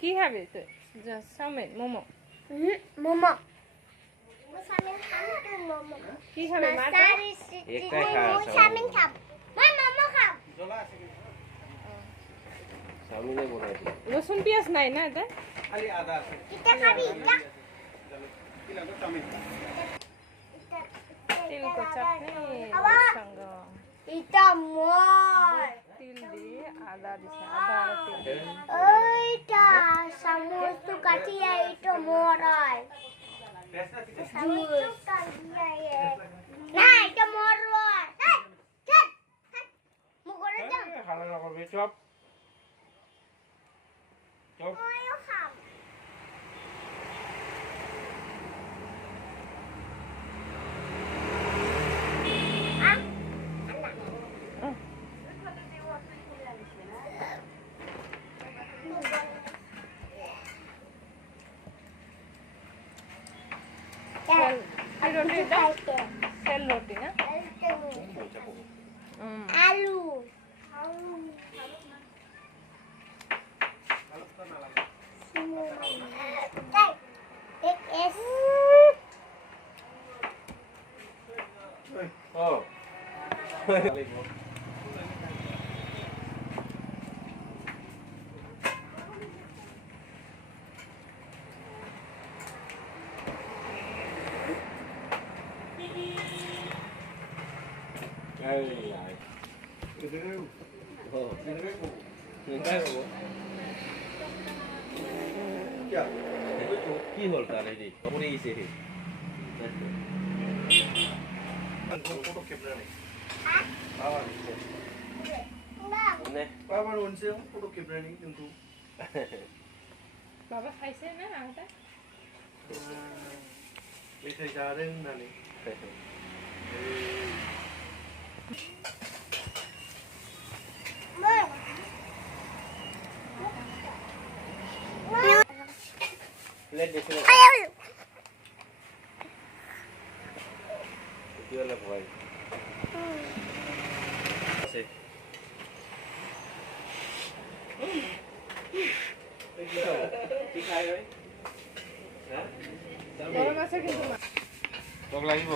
কি খাবি তুই চাওমিন মোমো মোমো কি খাবি মা চাওমিন খাম মই মোমো খাম চাওমিনে বনাই দিম রসুন পেঁয়াজ নাই না এটা খালি আদা আছে এটা খাবি এটা কি লাগবে চাউমিন তিল কো চাটনি সঙ্গ এটা মই তিল দিয়ে আদা দিছে আদা আর তিল এইটা সমস্ত কাটিয়া এটা মরাই না এটা মরয় এই চল মুগরে যাও হালা না করবে চপ চপ ময়ও খাম সেল রুটি এটা সেল রুটি না আলু एक एस ও এই আই ও নিকাই হবো কি হল তার এই পড়ে গেছে ফটো ক্যামেরা নেই নে বাবার ওনসে ফটো ক্যামেরা নেই কিন্তু বাবা খাইছে না আটা মিঠাই যারেন না নেই প্লেট দেখে কি হলো ভাই আছে কি খাই ভাই হ্যাঁ গরম আছে কিন্তু টক লাগিব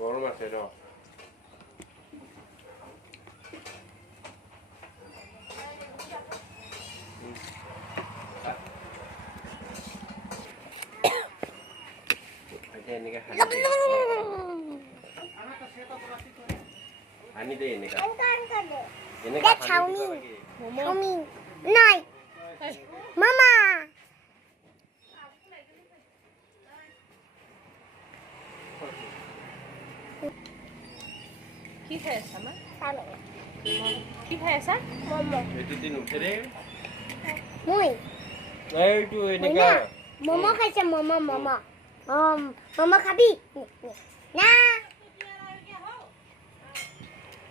গরম আছে র এনেকে হানি দে এনেকা এনেকা চাউমিন মোমো চাউমিন নাই মামা কি খাই আছা মা চাউমিন কি খাই আছা মোমো এইটো দিন উঠে দে মই এইটো এনেকা মোমো খাইছে মোমো মোমো মোমো খাবি না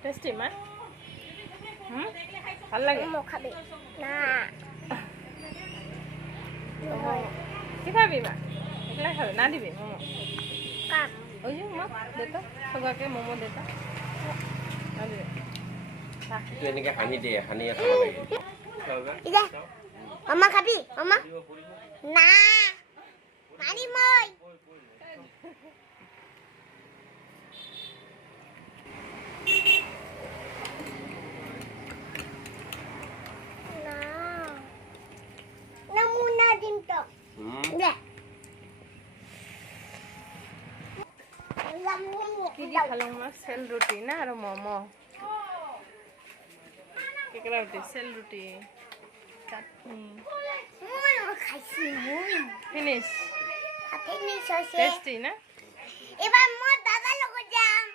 টেস্টি মা ভাল লাগে মোমো খাবি না কি খাবি মা একলা খাবি না দিবি মোমো কাক ওই যে মা দেতা সবাকে মোমো দেতা না দিবি এইটো এনেকে হানি দে হানি খাব লাগে ইদা মামা খাবি মামা না পানি মই না namuna din to deh কি দি খালো মা সেল রুটি না আর মোমো কেকড়া রুটি সেল রুটি চাটনি ফিনিশ টেস্টি না এবার মোর দাদা লগত যাম